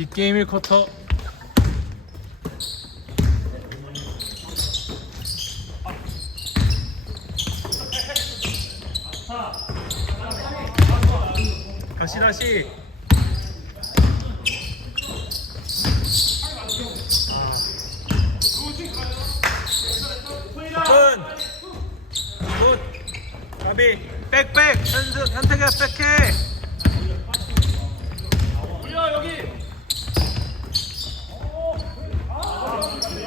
이 게임 1쿼터. 다시 다시. 굿! 굿! 가비. 백백. 현수 현태가 백해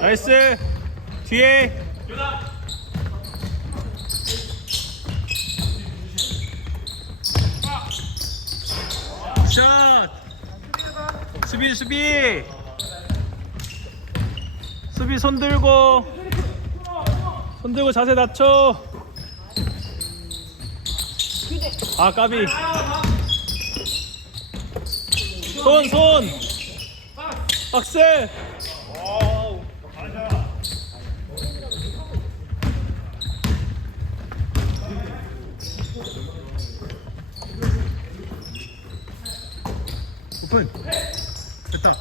나이스. 뒤에. 샷. 수비 수비. 수비 손 들고. 손 들고 자세 낮춰. 아 까비. 손 손. 박스 오픈 됐다.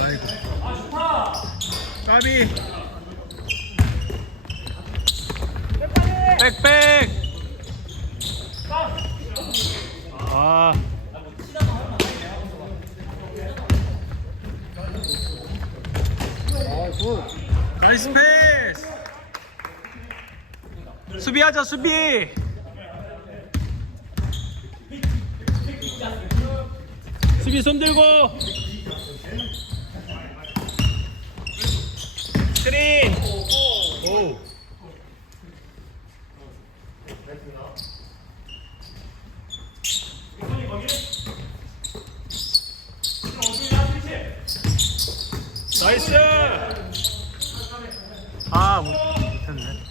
아이고. 까비. 백백. 아. 나이스 패스. 수비하자 수비 수비 손 들고 스크린. 오 나이스! 아 못했네.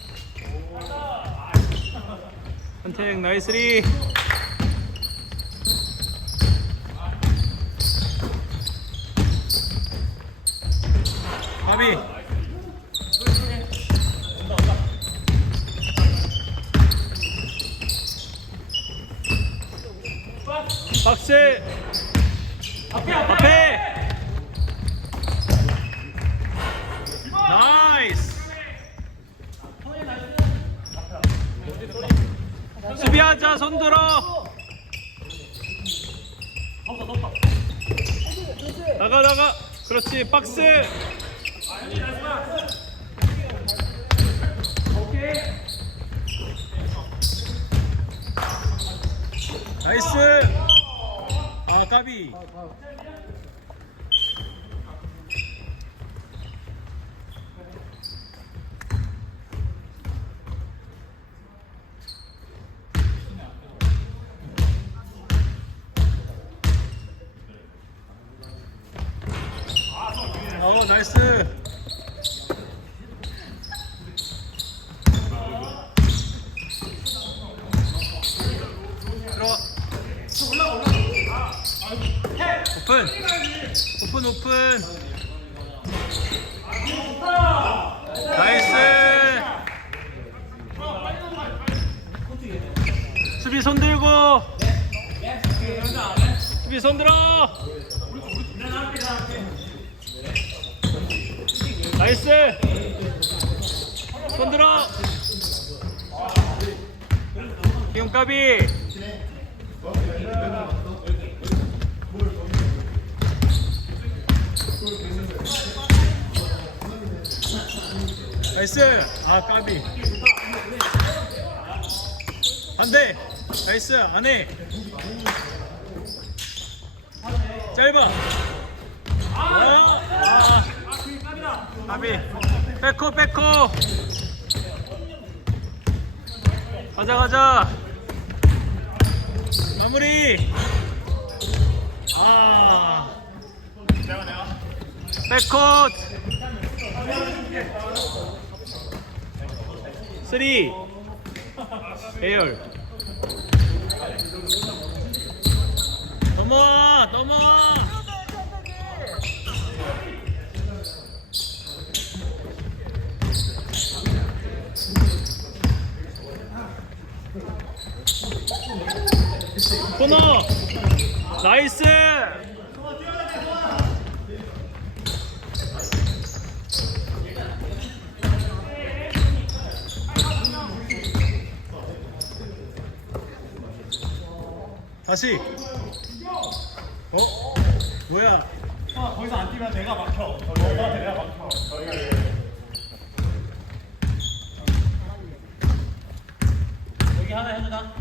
한택 나이스리 가비 박스 앞에 앞에 나이스. 수비하자 손 들어. 나가 나가. 그렇지 박스 나이스 아 까비. 어 나이스 오픈. 오픈 오픈. 나이스. 수비 손 들고. 수비 손 들어. 나이스. 손 들어. 기용까비 나이스. 아 까비. 안돼 나이스. 안해. 짧아 아, 아. 까비. 백호 백호. 가자 가자. 마무리. 아. 백호 쓰리. 배열. 넘어 넘어 코너 나이스 다시. 어? 뭐야? 아, 거기서 안 뛰면 내가 막혀. 내가 막혀. 저희가 여기 하나 해주나?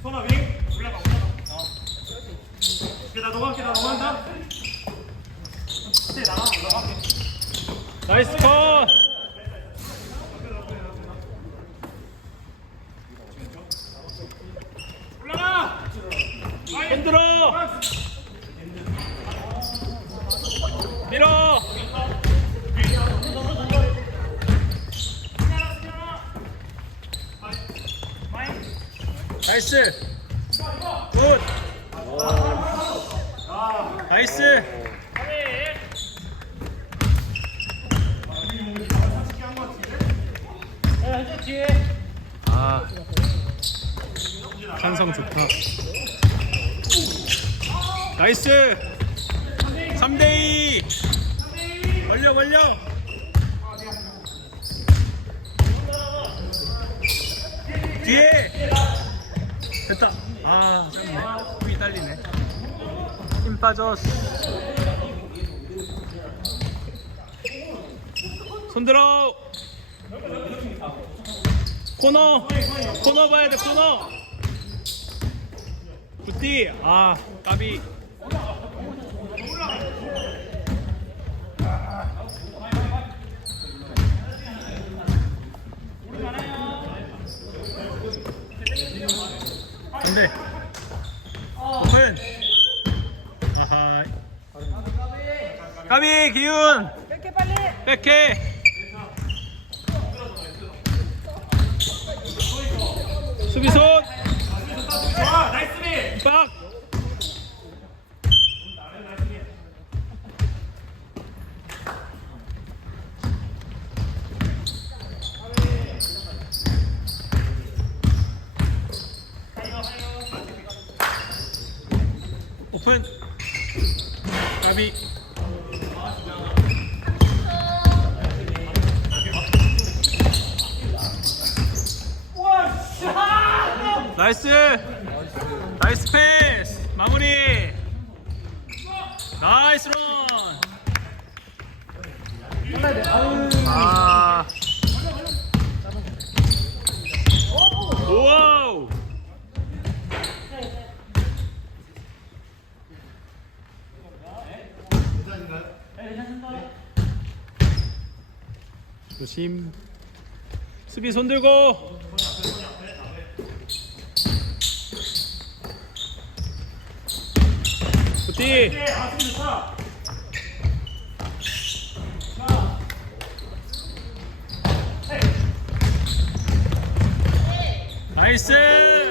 손아 윙 올라가 올라가. 어. 오케이, 나 넘어갈게 나 넘어간다. 네 나가 올라갈게. 나이스 컷. 올라가. 흔들어. 밀어. 나이스. 굿. 나이스. 아. 찬성 좋다. 나이스. 3대 2. 걸려 걸려. 뒤에. 됐다. 아, 좋네. 힘이 딸리네. 힘 빠졌어. 손 들어. 코너 코너 봐야 돼 코너 굿디 아 까비 안돼 오픈 아하. 까비 기훈. 이렇게 빨리. 백해. 수비 손 좋아 나이스 미. 빡 오픈. 가비. 나이스. 나이스 패스. 마무리. 나이스 런. 아. 오와우 조심. 수비 손 들고. 굿디. 나이스